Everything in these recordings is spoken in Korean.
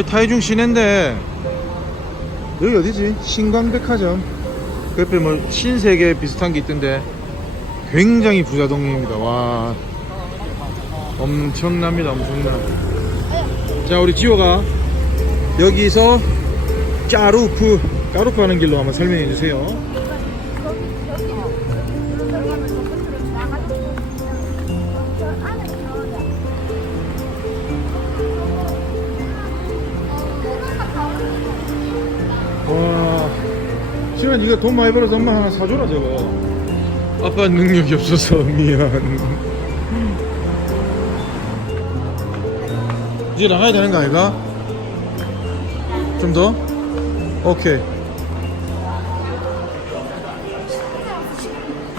와, 타이중 시내인데 여기 어디지? 신광백화점. 그 옆에 뭐 신세계 비슷한 게 있던데 굉장히 부자 동네입니다. 와, 엄청납니다. 엄청나. 자, 우리 지호가 여기서 까루프 까루프 하는 길로 한번 설명해 주세요. 시간 이거 돈 많이 벌어서 엄마 하나 사줘라 저거. 아빠 능력이 없어서 미안. 이제 나가야 되는 거 아이가? 좀 더? 오케이.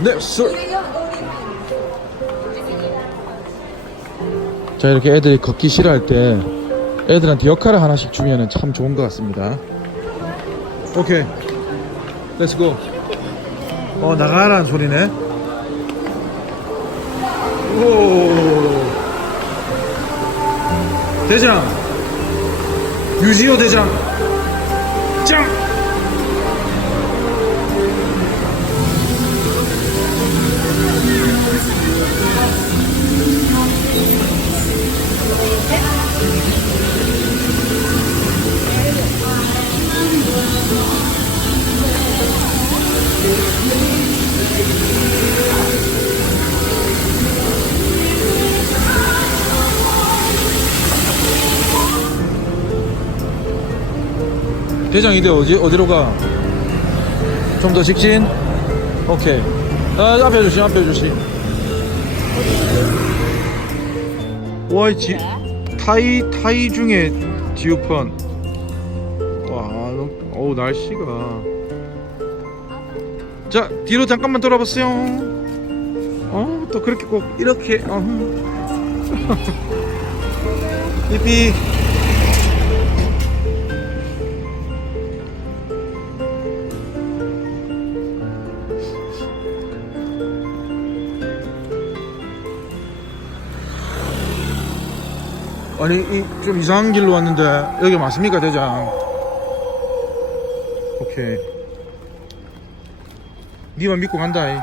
네, 술. 자, 이렇게 애들이 걷기 싫어할 때 애들한테 역할을 하나씩 주면 참 좋은 것 같습니다. 오케이. 렛츠고. 어, 나가라는 소리네. 오. 대장. 유지호 대장. 짱! 대장 이대 어디 어디로 가? 좀 더 직진. 오케이. 아, 앞에 주시, 앞에 주시. 와, 이 지, 타이 타이 중에 지우펀. 와, 어우 날씨가. 자, 뒤로 잠깐만 돌아보세요. 어, 또 그렇게 꼭 이렇게. 어. 삐삐. 아니 이, 좀 이상한 길로 왔는데 여기 맞습니까 대장? 오케이 니만 믿고 간다 이.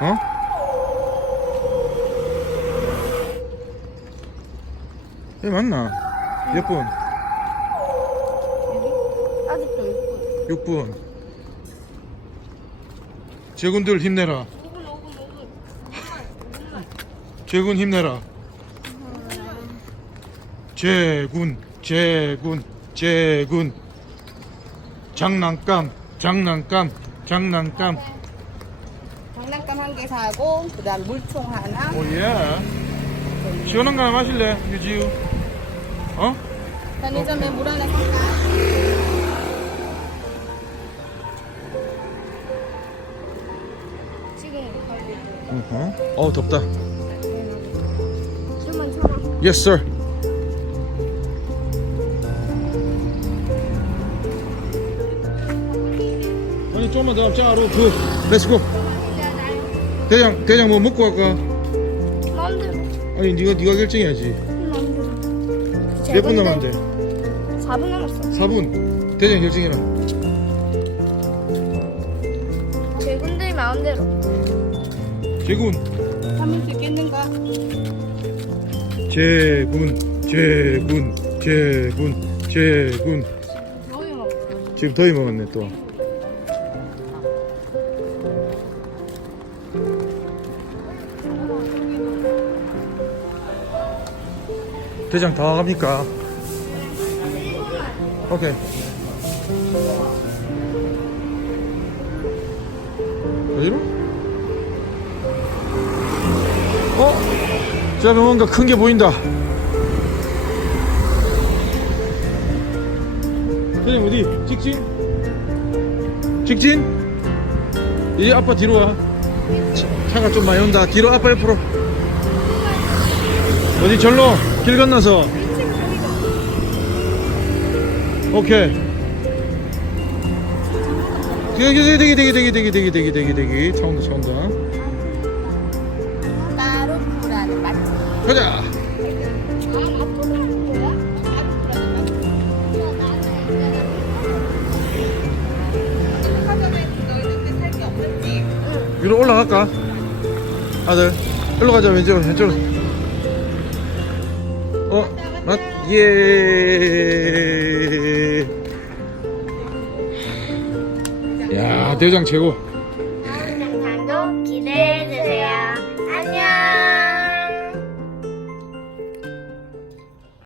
어? 예 맞나? 몇 분? 아직도 6분 제군들 힘내라 5분 5분 5분 제군 힘내라 제군 제군 제군. 장난감 장난감 장난감. 장난감 한 개 사고 그다음 물총 하나. 오예. 시원한 거 하나 마실래 유지우? 어? 편의점에 물 하나 살까? 지금. 갈비 어허. 어 덥다. 참아 Yes sir 좀만 더 짜루 그 렛츠고 대장 대장 뭐 먹고 갈까? 아니 네가 네가 결정해야지. 몇 분 남았는데? 4분 남았어. 4분. 대장 결정해라. 제 군들 마음대로. 제군. 수 있겠는가? 제군 제군 제군 제군. 지금 더위 먹었네 또 대장 다 와갑니까? 오케이 어디로? 어? 저 앞에 뭔가 큰 게 보인다 대장 어디? 직진? 직진? 이제 아빠 뒤로 와 차- 차가 좀 많이 온다 뒤로 아빠 옆으로 어디 절로 길 건너서. 오케이. 되기 되기 되기 되기 되기 되기 되기 되기 되기 차온다 차온다 마루쿠라는 가자. 위로 올라갈까? 아들 일로 가자. 왼쪽으로 왼쪽으로. 어? 맞? 예. 야 대장 최고